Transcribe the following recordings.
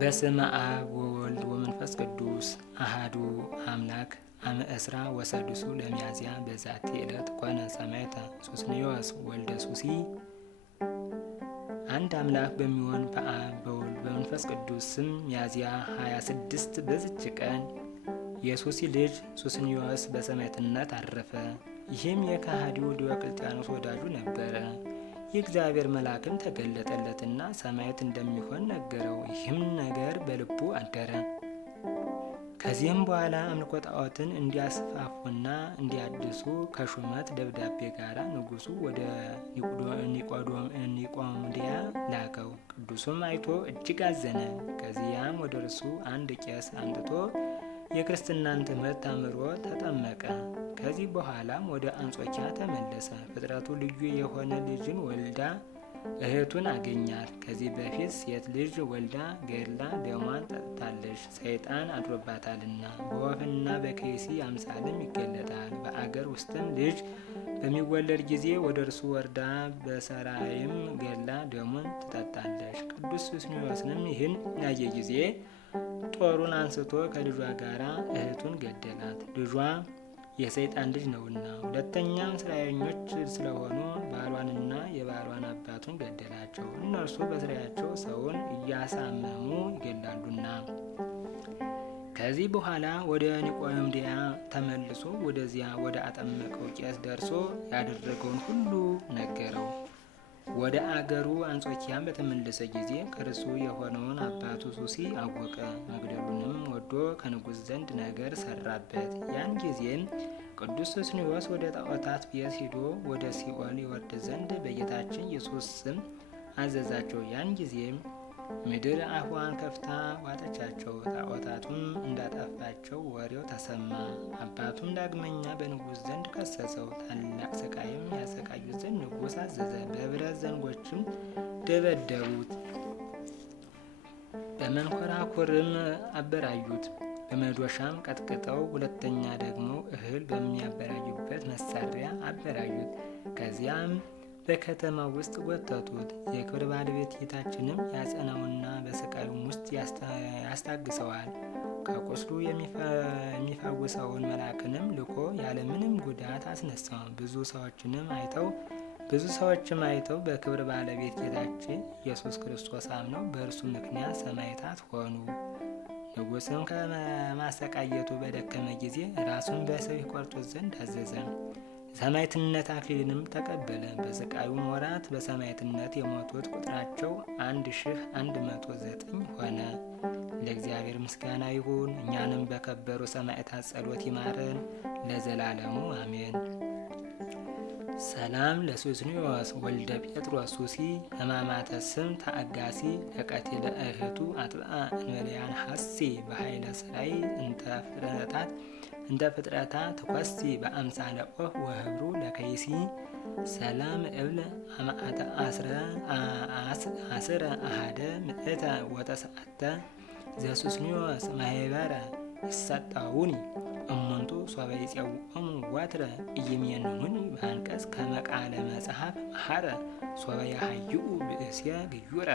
በስመ አብ ወወልድ ወመንፈስ ቅዱስ አሃዱ አምላክ አመ እስራ ወሰዱሱ ለሚያዝያ በዛቲ ዕለት ኮነ ሰማዕተ ሱስንዮስ ወልደ ሱሲ። አንድ አምላክ በሚሆን በአብ በወልድ በመንፈስ ቅዱስ ስም ሚያዝያ 26 በዚች ቀን የሱሲ ልጅ ሱስንዮስ በሰማዕትነት አረፈ። ይህም የከሃዲው ዲዮቅልጥያኖስ ወዳጁ ነበረ። የእግዚአብሔር መልአክም ተገለጠለትና ሰማዕት እንደሚሆን ነገረው። ይህም ነገር በልቡ አደረ። ከዚህም በኋላ አምልኮ ጣዖትን እንዲያስፋፉና እንዲያድሱ ከሹመት ደብዳቤ ጋር ንጉሡ ወደ ኒቆምድያ ላከው። ቅዱሱም አይቶ እጅግ አዘነ። ከዚያም ወደ እርሱ አንድ ቄስ አምጥቶ የክርስትናን ትምህርት ተምሮ ተጠመቀ። ከዚህ በኋላም ወደ አንጾኪያ ተመለሰ። ፍጥረቱ ልዩ የሆነ ልጅን ወልዳ እህቱን አገኛት። ከዚህ በፊት ሴት ልጅ ወልዳ ገድላ ደሟን ጠጥታለች፣ ሰይጣን አድሮባታልና። በወፍና በከይሲ አምሳልም ይገለጣል። በአገር ውስጥም ልጅ በሚወለድ ጊዜ ወደ እርሱ ወርዳ በሰራይም ገድላ ደሙን ትጠጣለች። ቅዱስ ሱስንዮስንም ይህን ያየ ጊዜ ጦሩን አንስቶ ከልጇ ጋር እህቱን ገደላት። ልጇ የሰይጣን ልጅ ነውና። ሁለተኛም ስራየኞች ስለሆኑ ባሏንና የባሏን አባቱን ገደላቸው። እነርሱ በስራያቸው ሰውን እያሳመሙ ይገላሉና። ከዚህ በኋላ ወደ ኒቆምድያ ተመልሶ ወደዚያ ወደ አጠመቀው ቄስ ደርሶ ያደረገውን ሁሉ ነገረው። ወደ አገሩ አንጾኪያም በተመለሰ ጊዜ ከርሱ የሆነውን አባቱ ሱሲ አወቀ። መግደሉንም ወዶ ከንጉሥ ዘንድ ነገር ሰራበት። ያን ጊዜም ቅዱስ ሱስንዮስ ወደ ጣዖታት ቤት ሂዶ ወደ ሲኦል ይወርድ ዘንድ በጌታችን ኢየሱስ ስም አዘዛቸው። ያን ጊዜም ምድር አፏን ከፍታ ዋጠቻቸው። ጣዖታቱም እንዳጠፋቸው ወሬው ተሰማ። አባቱም ዳግመኛ በንጉሥ ዘንድ ከሰሰው። ታላቅ ስቃይም ያሰቃዩት ዘንድ ንጉሥ አዘዘ። በብረት ዘንጎችም ደበደቡት፣ በመንኮራኩርም አበራዩት፣ በመዶሻም ቀጥቅጠው ሁለተኛ ደግሞ እህል በሚያበራዩበት መሳሪያ አበራዩት። ከዚያም በከተማ ውስጥ ጎተቱት። የክብር ባለቤት ጌታችንም ያጸናውና በስቃዩም ውስጥ ያስታግሰዋል። ከቁስሉ የሚፈውሰውን መልአክንም ልኮ ያለምንም ጉዳት አስነሳው። ብዙ ሰዎችም አይተው በክብር ባለቤት ጌታችን ኢየሱስ ክርስቶስ አምነው በእርሱ ምክንያት ሰማዕታት ሆኑ። ንጉሥም ከማሰቃየቱ በደከመ ጊዜ ራሱን በሰይፍ ይቆርጡት ዘንድ አዘዘ። ሰማዕትነት አክሊልንም ተቀበለ። በስቃዩም ወራት በሰማዕትነት የሞቱት ቁጥራቸው 1109 ሆነ። ለእግዚአብሔር ምስጋና ይሁን። እኛንም በከበሩ ሰማዕታት ጸሎት ይማረን ለዘላለሙ አሜን። ሰላም ለሱስንዮስ ወልደ ጴጥሮስ ሱሲ ሕማማተ ስም ተአጋሲ ለቀትለ እህቱ አጥብአ እንበልያን ሐሲ በኃይለ ሰራይ እንተ ፍጥረታ ትኮሲ በአምሳለ ኦፍ ወህብሩ ለከይሲ ሰላም እብል አማአተ አስረ አሃደ ምእተ ወተሰአተ ዘሱስንዮስ ማህበረ ይሰጣውኒ እሙንቱ ሶበ ይጼውዖሙ ወትረ ኢይሜንኑኒ በአንቀጽ ከመቃለ መጽሐፍ መሐረ ሶበ ያሃይኡ ብእስየ ግዩረ።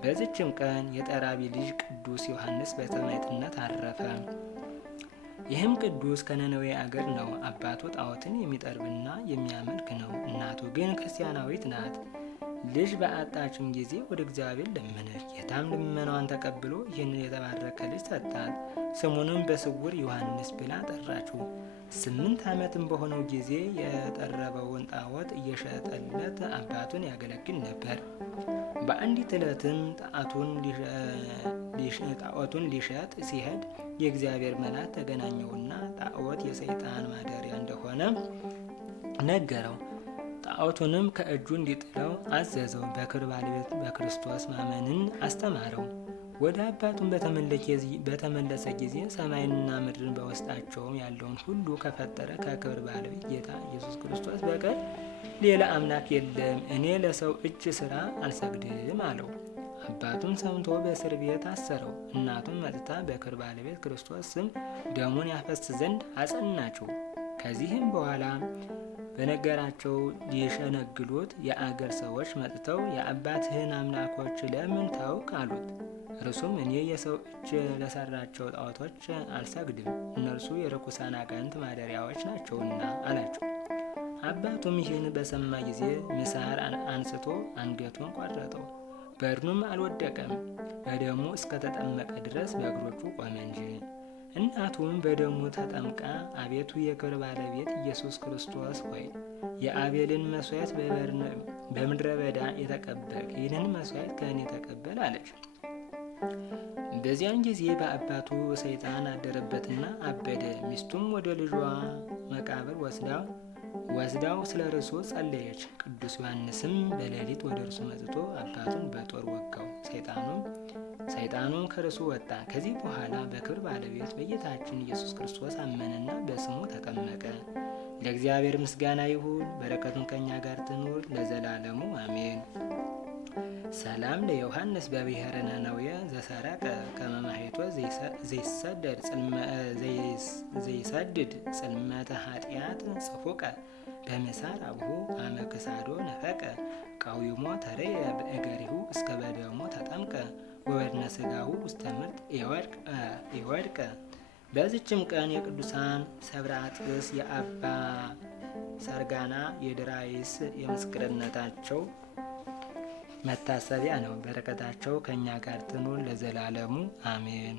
በዚችም ቀን የጠራቢ ልጅ ቅዱስ ዮሐንስ በሰማዕትነት አረፈ። ይህም ቅዱስ ከነነዌ አገር ነው። አባቱ ጣዖትን የሚጠርብና የሚያመልክ ነው። እናቱ ግን ክርስቲያናዊት ናት። ልጅ በአጣችም ጊዜ ወደ እግዚአብሔር ለመነች። ጌታም ልመናዋን ተቀብሎ ይህንን የተባረከ ልጅ ሰጣት። ስሙንም በስውር ዮሐንስ ብላ ጠራችው። 8 ዓመትም በሆነው ጊዜ የጠረበውን ጣዖት እየሸጠለት አባቱን ያገለግል ነበር። በአንዲት ዕለትም ጣዖቱን ሊሸጥ ሲሄድ የእግዚአብሔር መልአክ ተገናኘውና ጣዖት የሰይጣን ማደሪያ እንደሆነ ነገረው። ጣዖቱንም ከእጁ እንዲጥለው አዘዘው። በክብር ባለቤት በክርስቶስ ማመንን አስተማረው። ወደ አባቱን በተመለሰ ጊዜ ሰማይንና ምድርን በውስጣቸውም ያለውን ሁሉ ከፈጠረ ከክብር ባለቤት ጌታ ኢየሱስ ክርስቶስ በቀር ሌላ አምላክ የለም፣ እኔ ለሰው እጅ ስራ አልሰግድም አለው። አባቱም ሰምቶ በእስር ቤት አሰረው። እናቱም መጥታ በክብር ባለቤት ክርስቶስ ስም ደሙን ያፈስ ዘንድ አጸናችው። ከዚህም በኋላ በነገራቸው ሊሸነግሉት የአገር ሰዎች መጥተው የአባትህን አምላኮች ለምን ታውክ አሉት። እርሱም እኔ የሰው እጅ ለሰራቸው ጣዖቶች አልሰግድም፣ እነርሱ የርኩሳን አጋንንት ማደሪያዎች ናቸውና አላቸው። አባቱም ይህን በሰማ ጊዜ ምሳር አንስቶ አንገቱን ቆረጠው። በድኑም አልወደቀም፣ በደሙ እስከተጠመቀ ድረስ በእግሮቹ ቆመ እንጂ። እናቱም በደሙ ተጠምቃ አቤቱ የክብር ባለቤት ኢየሱስ ክርስቶስ ሆይ የአቤልን መስዋዕት በምድረ በዳ የተቀበልክ ይህንን መስዋዕት ከእኔ ተቀበል አለች። በዚያን ጊዜ በአባቱ ሰይጣን አደረበትና አበደ። ሚስቱም ወደ ልጇ መቃብር ወስዳው ስለ እርሱ ጸለየች። ቅዱስ ዮሐንስም በሌሊት ወደ እርሱ መጥቶ አባቱን በጦር ወጋው። ሰይጣኑም ከእርሱ ወጣ። ከዚህ በኋላ በክብር ባለቤት በጌታችን ኢየሱስ ክርስቶስ አመነና በስሙ ተጠመቀ። ለእግዚአብሔር ምስጋና ይሁን፣ በረከቱም ከእኛ ጋር ትኑር ለዘላለሙ አሜን። ሰላም ለዮሐንስ በብሔረ ነነዌ ዘሰረቀ ከመማሄቶ ዘይሰድድ ጽልመተ ኃጢአት ጽፉቀ በምሳር አብሁ አመክሳዶ ነፈቀ ቃዊሞ ተረየ በእገሪሁ እስከ በደሞ ተጠምቀ ወበድነ ስጋሁ ውስተ ምርጥ ይወድቀ። በዚችም ቀን የቅዱሳን ሰብራጥስ፣ የአባ ሰርጋና፣ የድራይስ የምስክርነታቸው መታሰቢያ ነው። በረከታቸው ከእኛ ጋር ትኑር ለዘላለሙ አሜን።